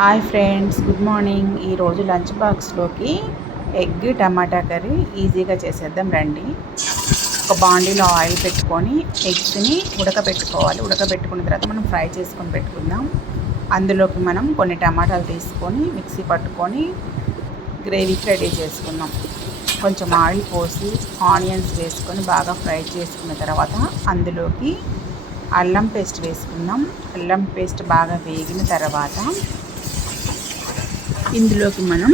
Hi friends good morning. ఈరోజు lunch బాక్స్లోకి egg tomato curry ఈజీగా చేసేద్దాం రండి. ఒక బాండీలో ఆయిల్ పెట్టుకొని ఎగ్స్ని ఉడకబెట్టుకోవాలి. ఉడకబెట్టుకున్న తర్వాత మనం ఫ్రై చేసుకొని పెట్టుకుందాం. అందులోకి మనం కొన్ని టమాటాలు తీసుకొని మిక్సీ పట్టుకొని గ్రేవీకి రెడీ చేసుకుందాం. కొంచెం ఆయిల్ పోసి ఆనియన్స్ వేసుకొని బాగా ఫ్రై చేసుకున్న తర్వాత అందులోకి అల్లం పేస్ట్ వేసుకుందాం. అల్లం పేస్ట్ బాగా వేగిన తర్వాత ఇందులోకి మనం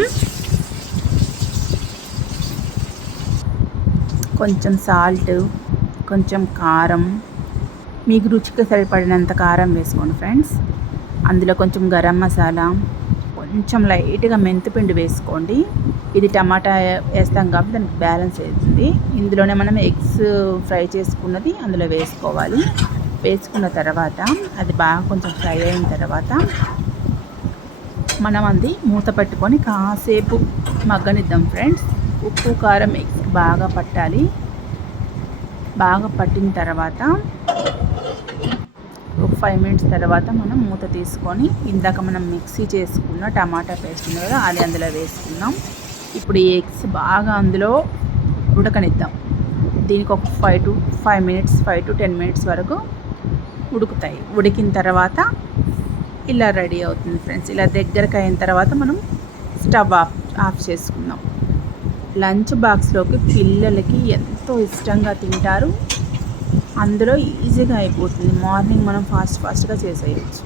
కొంచెం సాల్ట్ కొంచెం కారం మీకు రుచికి సరిపడినంత కారం వేసుకోండి ఫ్రెండ్స్. అందులో కొంచెం గరం మసాలా కొంచెం లైట్గా మెంతిపిండి వేసుకోండి. ఇది టమాటా వేస్తాం కాబట్టి దానికి బ్యాలెన్స్ అవుతుంది. ఇందులోనే మనం ఎగ్స్ ఫ్రై చేసుకున్నది అందులో వేసుకోవాలి. వేసుకున్న తర్వాత అది బాగా కొంచెం ఫ్రై అయిన తర్వాత మనం అది మూత పెట్టుకొని కాసేపు మగ్గనిద్దాం ఫ్రెండ్స్. ఉప్పు కారం ఎగ్స్ బాగా పట్టాలి. బాగా పట్టిన తర్వాత ఒక ఫైవ్ మినిట్స్ తర్వాత మనం మూత తీసుకొని ఇందాక మనం మిక్సీ చేసుకున్న టమాటా పేస్ట్ ఉంది కదా అది అందులో వేసుకుందాం. ఇప్పుడు ఈ ఎగ్స్ బాగా అందులో ఉడకనిద్దాం. దీనికి ఒక five to five minutes five to ten minutes వరకు ఉడుకుతాయి. ఉడికిన తర్వాత ఇలా రెడీ అవుతుంది ఫ్రెండ్స్. ఇలా దగ్గరకు అయిన తర్వాత మనం స్టవ్ ఆఫ్ ఆఫ్ చేసుకుందాం. లంచ్ బాక్స్లోకి పిల్లలకి ఎంతో ఇష్టంగా తింటారు. అందులో ఈజీగా అయిపోతుంది. మార్నింగ్ మనం ఫాస్ట్ ఫాస్ట్గా చేసేయచ్చు.